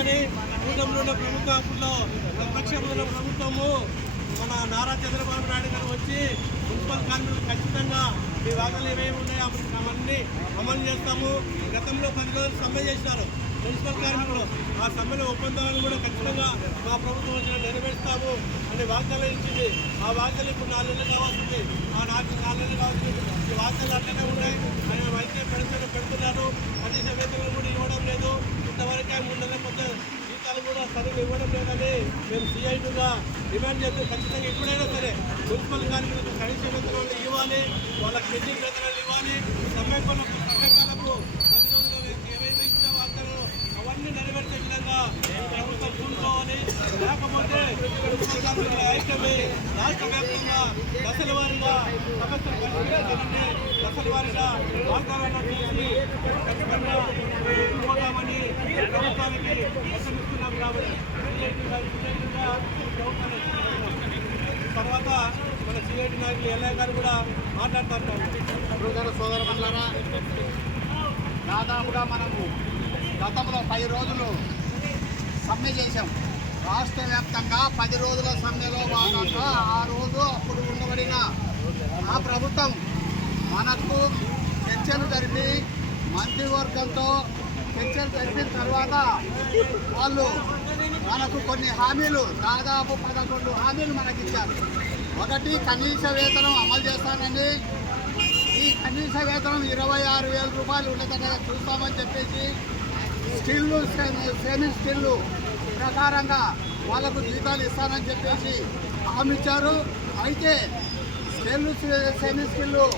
కానీ కూటమిలో ఉన్న ప్రభుత్వంలో ప్రతిపక్షంలో ఉన్న ప్రభుత్వము మన నారా చంద్రబాబు నాయుడు గారు వచ్చి మున్సిపల్ కార్మికులు ఖచ్చితంగా ఈ వాగ్దానాలు ఏమేమి ఉన్నాయో అవన్నీ అమలు చేస్తాము. గతంలో 10 రోజులు సమ్మె చేశారు మున్సిపల్ కార్మికులు. ఆ సమ్మెలో ఒప్పందాలను కూడా ఖచ్చితంగా మా ప్రభుత్వం వచ్చిన నెరవేరుస్తాము అనే వాగ్దానాలు ఇచ్చింది. ఆ వాగ్దానాలు ఇప్పుడు 4 నెలలు కావాల్సింది. ఆ 4 నెలలు కావాల్సింది. ఈ వాగ్దానాలు అట్లనే ఉన్నాయి. ఆయన వైద్యం పెడుతున్నారు. కనీస వేతనాలు కూడా ఇవ్వడం లేదు. ఇంతవరకే 3 నెలల మధ్య జీతాలు కూడా సరిగ్గా ఇవ్వడం లేదని మేము సిఐటిగా డిమాండ్ చేస్తూ ఖచ్చితంగా ఎప్పుడైనా సరే మున్సిపల్ కార్మికులకు కనీస వేతనాలు ఇవ్వాలి, వాళ్ళకి పెండింగ్ వేతనాలు ఇవ్వాలి. సమ్మెకాలకు 10 రోజులు ఏవైతే ఇచ్చిన వాగ్దానాలు అవన్నీ నెరవేర్చే విధంగా ప్రభుత్వం చూసుకోవాలి. లేకపోతే మున్సిపల్ కార్మికుల ఐక్యమే రాష్ట్ర వ్యాప్తంగా దశల వారీగా సమస్యలు పరిష్కరించాలంటే దశల వారీగా వాగ్దానాలు చేసి ఖచ్చితంగా పోతామని ప్రభుత్వానికి వసమిస్తున్నాం. కాబట్టి తర్వాత మన సిఐటి నాయకులు ఎల్ఐ గారు కూడా మాట్లాడుతున్నారు. సోదర మల్లారా, దాదాపుగా మనము గతంలో 10 రోజులు సమ్మె చేశాం. రాష్ట్ర వ్యాప్తంగా 10 రోజుల సమ్మెలో భాగంగా ఆ రోజు అప్పుడు ఉండబడిన ఆ ప్రభుత్వం మనకు చర్చలు జరిపి మంత్రివర్గంతో చర్చలు జరిపిన తర్వాత వాళ్ళు మనకు కొన్ని హామీలు, దాదాపు 11 హామీలు మనకి ఇచ్చారు. ఒకటి, కనీస వేతనం అమలు చేస్తానని, ఈ కనీస వేతనం 26,000 రూపాయలు ఉండేటట్టుగా చూస్తామని చెప్పేసి, సెమీ స్కిల్లు ప్రకారంగా వాళ్ళకు జీతాలు ఇస్తానని చెప్పేసి హామీ ఇచ్చారు. అయితే సెమీ స్కిల్లు